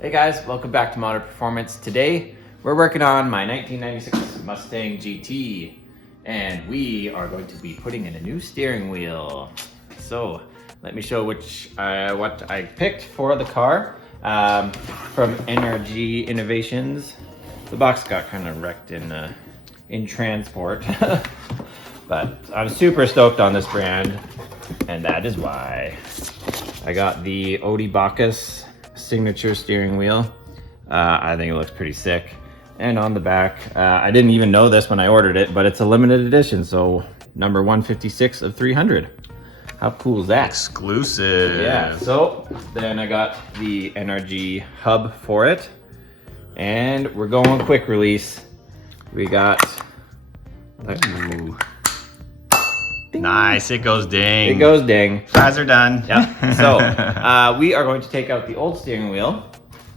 Hey guys, welcome back to Modern Performance. Today, we're working on my 1996 Mustang GT, and we are going to be putting in a new steering wheel. So, let me show what I picked for the car from NRG Innovations. The box got kind of wrecked in transport, but I'm super stoked on this brand, and that is why. I got the Odie Bacchus signature steering wheel. I think it looks pretty sick. And on the back, I didn't even know this when I ordered it, but it's a limited edition, so number 156 of 300. How cool is that? Exclusive. Yeah, so then I got the NRG hub for it, and we're going quick release. We got Ooh. Nice, it goes ding. It goes ding. Fries are done. Yep. So we are going to take out the old steering wheel.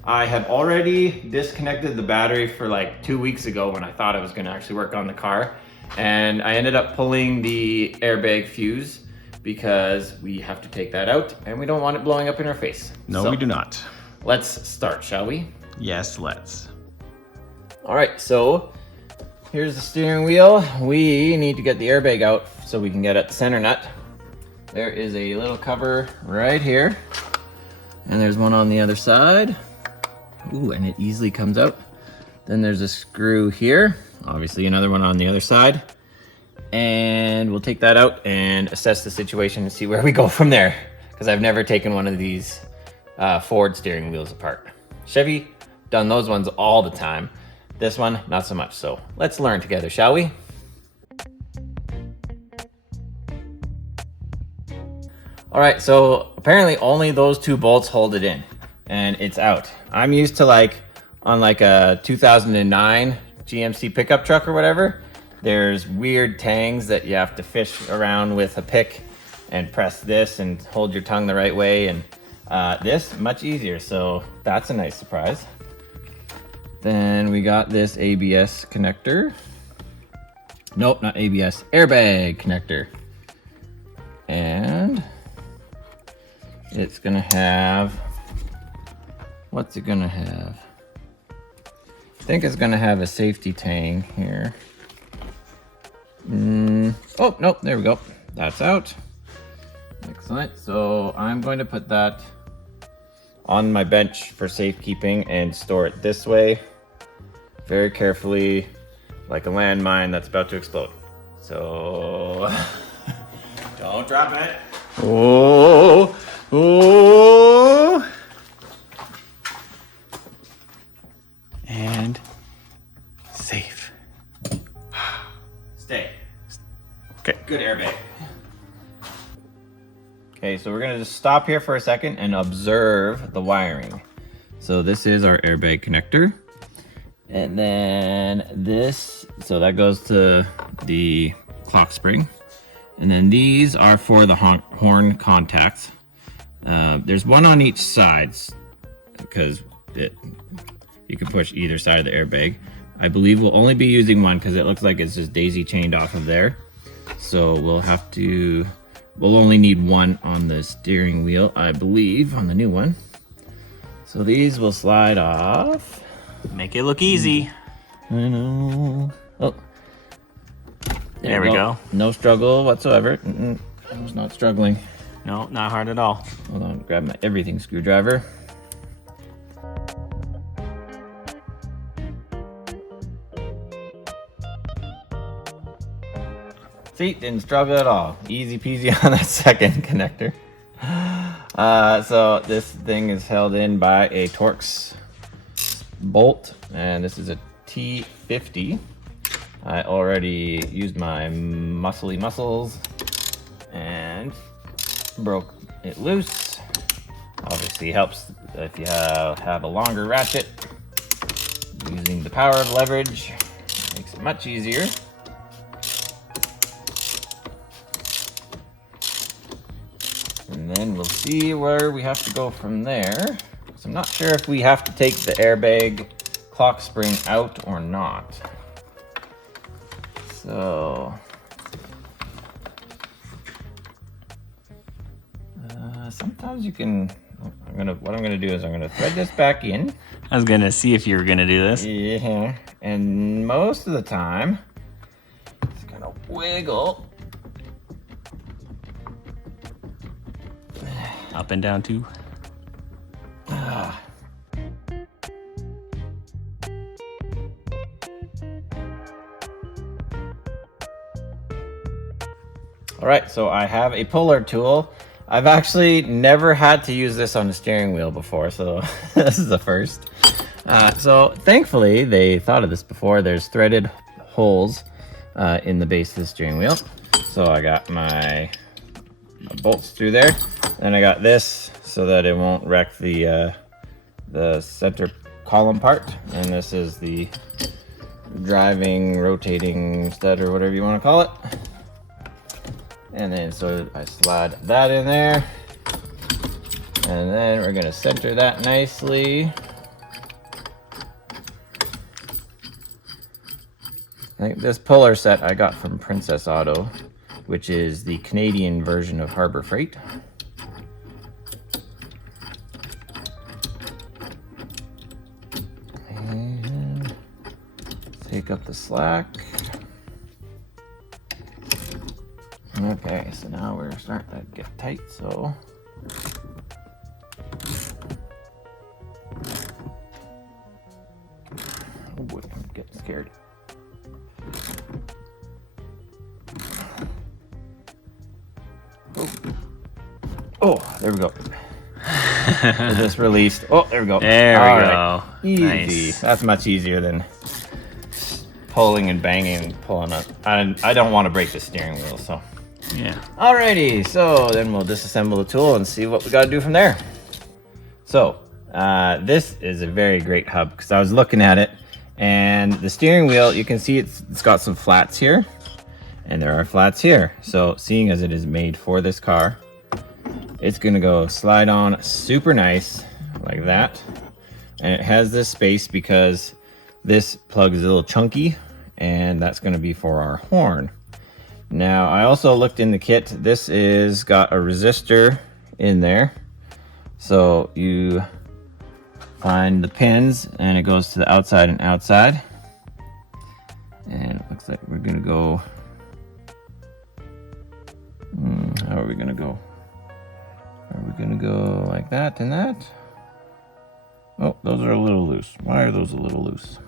I have already disconnected the battery for like 2 weeks ago when I thought I was going to actually work on the car. And I ended up pulling the airbag fuse because we have to take that out and we don't want it blowing up in our face. No, we do not. Let's start, shall we? Yes, let's. All right, so here's the steering wheel. We need to get the airbag out so we can get at the center nut. There is a little cover right here, and there's one on the other side. Ooh, and it easily comes out. Then there's a screw here, obviously another one on the other side. And we'll take that out and assess the situation and see where we go from there, because I've never taken one of these Ford steering wheels apart. Chevy, done those ones all the time. This one, not so much. So let's learn together, shall we? All right, so apparently only those two bolts hold it in and it's out. I'm used to on a 2009 GMC pickup truck or whatever, there's weird tangs that you have to fish around with a pick and press this and hold your tongue the right way. And this, much easier. So that's a nice surprise. Then we got this ABS connector. Nope, not ABS, airbag connector. And it's gonna have, what's it gonna have? I think it's gonna have a safety tang here. Oh, nope, there we go. That's out. Excellent, so I'm going to put that on my bench for safekeeping and store it this way, very carefully, like a landmine that's about to explode. So, don't drop it. Oh, oh. And safe. Stay. Okay. Good airbag. Okay, so we're gonna just stop here for a second and observe the wiring. So this is our airbag connector. And then this, so that goes to the clock spring. And then these are for the horn contacts. There's one on each side because you can push either side of the airbag. I believe we'll only be using one because it looks like it's just daisy chained off of there. So we'll only need one on the steering wheel, I believe, on the new one. So these will slide off. Make it look easy. I know. Oh. There we go. No struggle whatsoever. I was not struggling. No, not hard at all. Hold on, grab my everything screwdriver. See, didn't struggle at all. Easy peasy on that second connector. So this thing is held in by a Torx bolt, and this is a T50. I already used my muscly muscles and broke it loose. Obviously helps if you have a longer ratchet. Using the power of leverage makes it much easier. And then we'll see where we have to go from there. So I'm not sure if we have to take the airbag clock spring out or not. So sometimes you can what I'm gonna do is I'm gonna thread this back in. I was gonna see if you were gonna do this. Yeah, and most of the time, it's gonna wiggle. Up and down too. All right, so I have a puller tool. I've actually never had to use this on a steering wheel before, so this is the first. So thankfully, they thought of this before. There's threaded holes in the base of the steering wheel. So I got my bolts through there. Then I got this so that it won't wreck the center column part. And this is the driving, rotating stud or whatever you want to call it. And then so I slide that in there. And then we're gonna center that nicely. I think this puller set I got from Princess Auto, which is the Canadian version of Harbor Freight. And take up the slack. Okay, so now we're starting to get tight, so. Oh boy, I'm getting scared. Oh, there we go. It just released. Oh, there we go. There we All go. right. Easy. Nice. That's much easier than pulling and banging and pulling up. I don't want to break the steering wheel, so. Yeah. Alrighty, so then we'll disassemble the tool and see what we got to do from there. So, this is a very great hub because I was looking at it, and the steering wheel, you can see it's got some flats here, and there are flats here. So, seeing as it is made for this car, it's gonna go slide on super nice like that. And it has this space because this plug is a little chunky, and that's gonna be for our horn. Now, I also looked in the kit. This is got a resistor in there. So you find the pins and it goes to the outside and outside. And it looks like we're gonna go, how are we gonna go? Are we gonna go like that and that? Oh, those are a little loose. Why are those a little loose?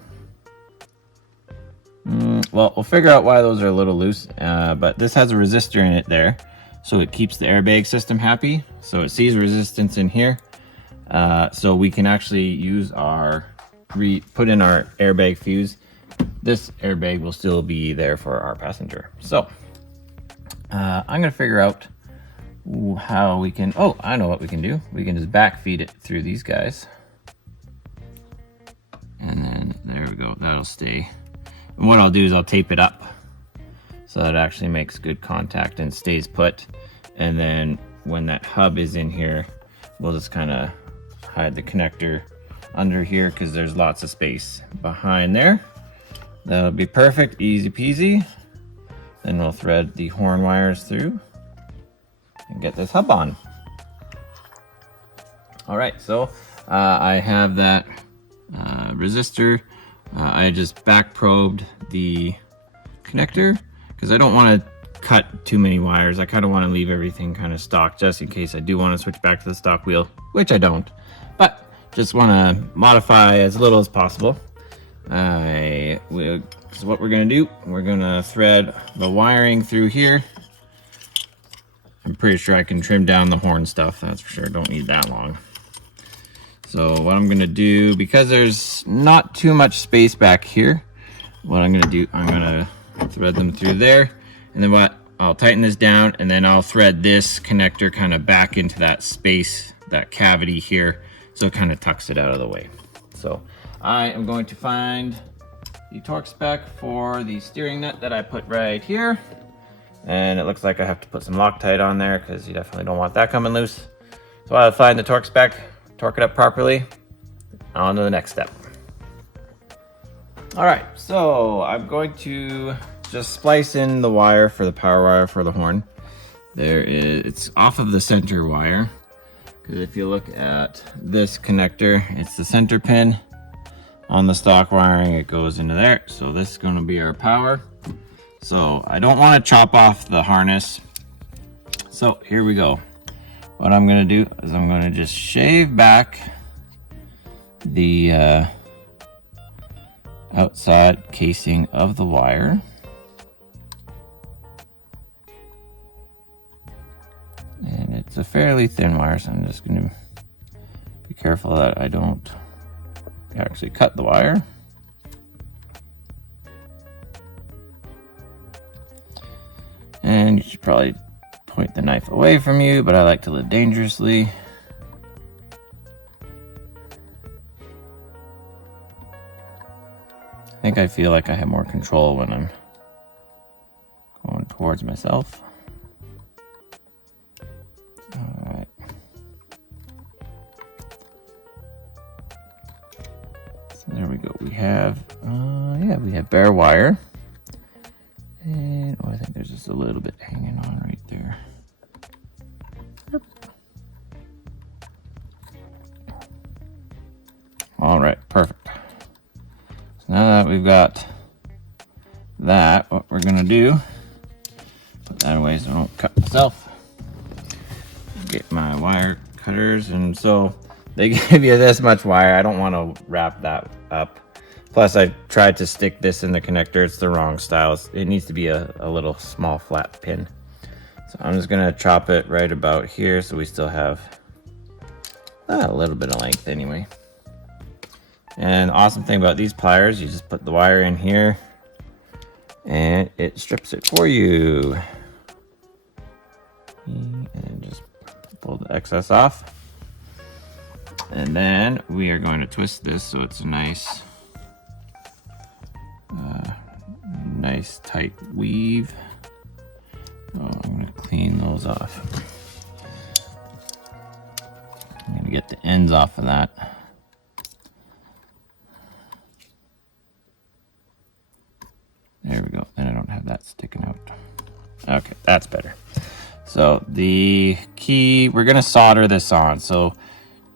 Well, we'll figure out why those are a little loose, but this has a resistor in it there, so it keeps the airbag system happy. So it sees resistance in here, so we can actually use our, put in our airbag fuse. This airbag will still be there for our passenger. So I'm gonna figure out how we can, oh, I know what we can do. We can just backfeed it through these guys. And then there we go, that'll stay. And what I'll do is I'll tape it up so that it actually makes good contact and stays put. And then when that hub is in here, we'll just kind of hide the connector under here because there's lots of space behind there. That'll be perfect, easy peasy. Then we'll thread the horn wires through and get this hub on. All right, so I have that resistor. I just back probed the connector because I don't want to cut too many wires. I kind of want to leave everything kind of stock just in case I do want to switch back to the stock wheel, which I don't, but just want to modify as little as possible. So what we're going to do, we're going to thread the wiring through here. I'm pretty sure I can trim down the horn stuff, that's for sure. Don't need that long. So what I'm gonna do, because there's not too much space back here, what I'm gonna do, I'm gonna thread them through there, and then I'll tighten this down, and then I'll thread this connector kind of back into that space, that cavity here, so it kind of tucks it out of the way. So I am going to find the torque spec for the steering nut that I put right here, and it looks like I have to put some Loctite on there because you definitely don't want that coming loose. So I'll find the torque spec, torque it up properly, on to the next step. All right, so I'm going to just splice in the wire for the power wire for the horn. It's off of the center wire, Because if you look at this connector, it's the center pin on the stock wiring. It goes into there. So this is going to be our power. So I don't want to chop off the harness. So here we go. What I'm going to do is I'm going to just shave back the outside casing of the wire. And it's a fairly thin wire, so I'm just going to be careful that I don't actually cut the wire. And you should probably point the knife away from you, but I like to live dangerously. I think I feel like I have more control when I'm going towards myself. All right. So there we go. We have, we have bare wire. And I think there's just a little bit hanging on right there. Yep. All right, perfect. So now that we've got that, what we're gonna do, put that away so I don't cut myself. Get my wire cutters, and so they give you this much wire. I don't want to wrap that up. Plus, I tried to stick this in the connector. It's the wrong style. It needs to be a little small flat pin. So I'm just gonna chop it right about here so we still have a little bit of length anyway. And the awesome thing about these pliers, you just put the wire in here and it strips it for you. And just pull the excess off. And then we are going to twist this so it's a nice tight weave. Oh, I'm going to clean those off. I'm going to get the ends off of that. There we go. Then I don't have that sticking out. Okay, that's better. So the key, we're going to solder this on. So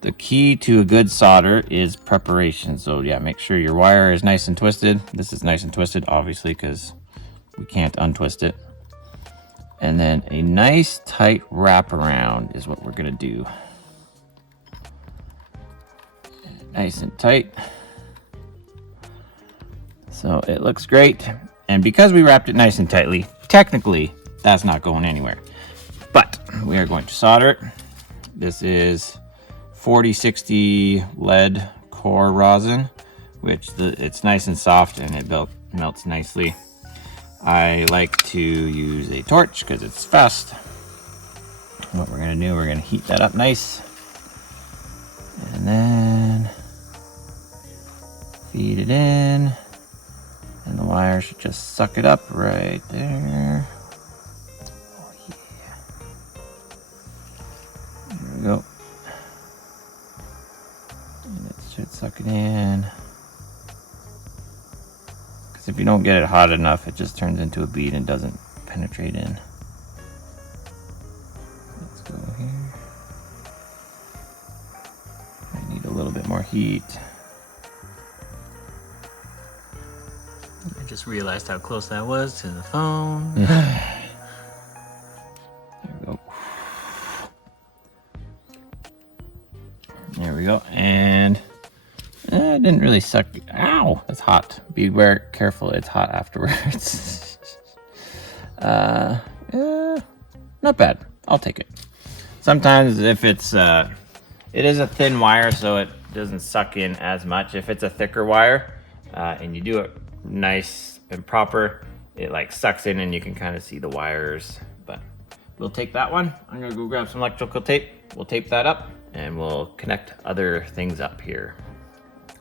the key to a good solder is preparation. So yeah, make sure your wire is nice and twisted. This is nice and twisted, obviously, because we can't untwist it. And then a nice tight wraparound is what we're gonna do. Nice and tight. So it looks great. And because we wrapped it nice and tightly, technically that's not going anywhere. But we are going to solder it. This is 4060 lead core rosin, which it's nice and soft and it melts nicely. I like to use a torch because it's fast. What we're gonna do, we're gonna heat that up nice. And then feed it in. And the wire should just suck it up right there. Oh yeah. There we go. And it should suck it in. Because if you don't get it hot enough, it just turns into a bead and doesn't penetrate in. Let's go here. I need a little bit more heat. I just realized how close that was to the phone. There we go. There we go. And it didn't really suck. Ow, that's hot. Beware, careful, it's hot afterwards. Not bad. I'll take it. Sometimes if it's, it is a thin wire, so it doesn't suck in as much. If it's a thicker wire and you do it nice and proper, it like sucks in and you can kind of see the wires. But we'll take that one. I'm gonna go grab some electrical tape. We'll tape that up and we'll connect other things up here.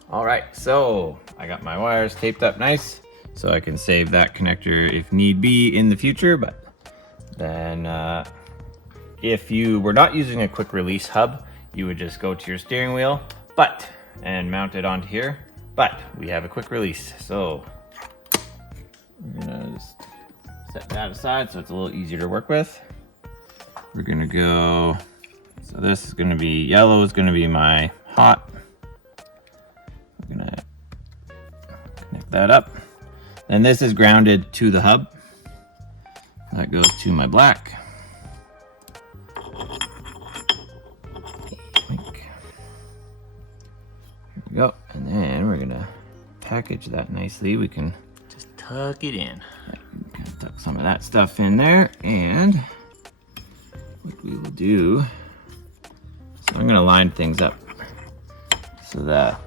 All right, so I got my wires taped up nice so I can save that connector if need be in the future. But then if you were not using a quick release hub, you would just go to your steering wheel and mount it onto here. But we have a quick release, so we're gonna just set that aside so it's a little easier to work with. We're gonna go So this is going to be, yellow is going to be my hot. I'm going to connect that up. And this is grounded to the hub. That goes to my black. Here we go. And then we're going to package that nicely. We can just tuck it in. Tuck some of that stuff in there. And what we will do, so I'm going to line things up so that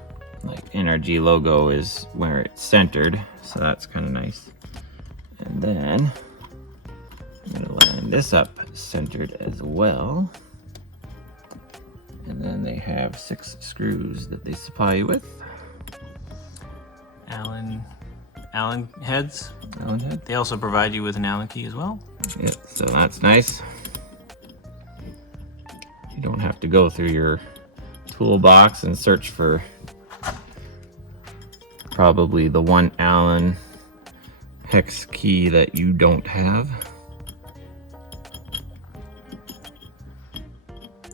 like NRG logo is where it's centered. So that's kind of nice. And then I'm going to line this up centered as well. And then they have 6 screws that they supply you with. Allen heads. Allen head. They also provide you with an Allen key as well. Yep, so that's nice. You don't have to go through your toolbox and search for probably the one Allen hex key that you don't have.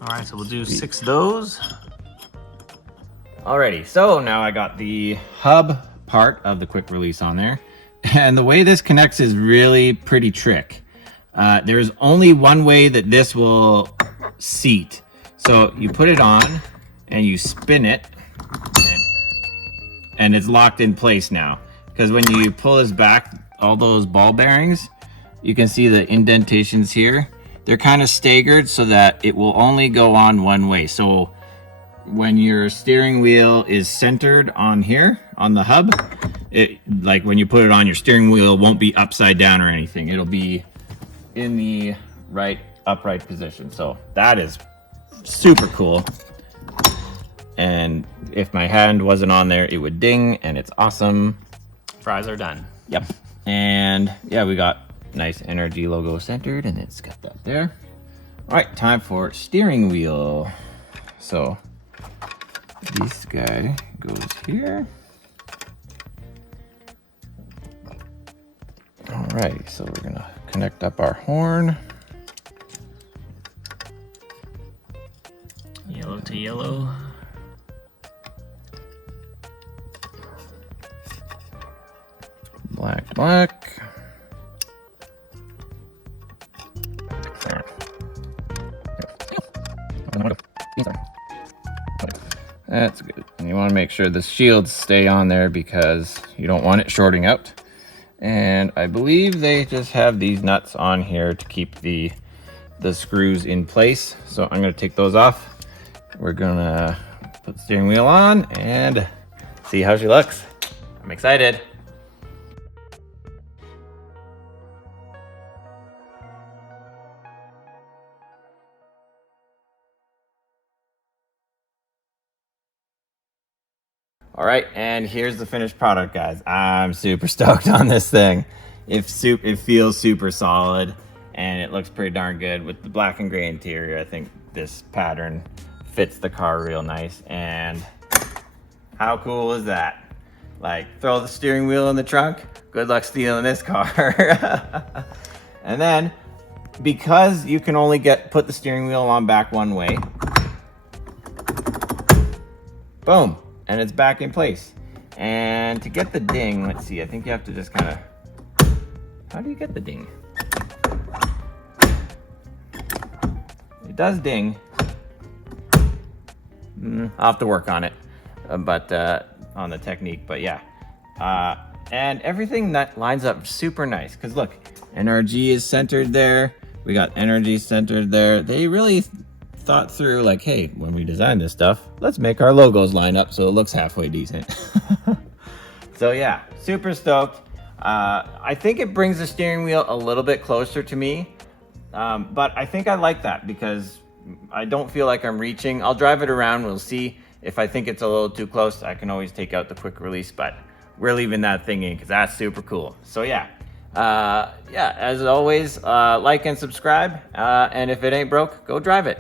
All right, so we'll do 6 of those. Alrighty, so now I got the hub part of the quick release on there. And the way this connects is really pretty trick. There's only one way that this will seat. So you put it on and you spin it and it's locked in place now. Because when you pull this back, all those ball bearings, you can see the indentations here. They're kind of staggered so that it will only go on one way. So when your steering wheel is centered on here, on the hub, it, like when you put it on, your steering wheel won't be upside down or anything. It'll be in the right upright position. So that is super cool. And if my hand wasn't on there, it would ding, and it's awesome. Fries are done. Yep. And yeah, we got nice NRG logo centered, and it's got that there. All right, time for steering wheel. So this guy goes here. All right, so we're gonna connect up our horn. Yellow to yellow. Black, black. That's good. And you want to make sure the shields stay on there because you don't want it shorting out. And I believe they just have these nuts on here to keep the screws in place. So I'm going to take those off. We're going to put the steering wheel on and see how she looks. I'm excited. All right, and here's the finished product, guys. I'm super stoked on this thing. It feels super solid, and it looks pretty darn good with the black and gray interior. I think this pattern fits the car real nice, and how cool is that? Like, throw the steering wheel in the trunk, good luck stealing this car. And then, because you can only put the steering wheel on back one way, boom. And it's back in place. And to get the ding, let's see, I think you have to just kind of, how do you get the ding? It does ding. I'll have to work on it, but on the technique, but yeah. And everything that lines up super nice, because look, NRG is centered there. We got NRG centered there. They really thought through, like, hey, when we design this stuff, let's make our logos line up so it looks halfway decent. So yeah, super stoked. I think it brings the steering wheel a little bit closer to me, but I think I like that because I don't feel like I'm reaching. I'll drive it around, we'll see. If I think it's a little too close, I can always take out the quick release, but we're leaving that thing in because that's super cool. So yeah, as always, like and subscribe, and if it ain't broke, go drive it.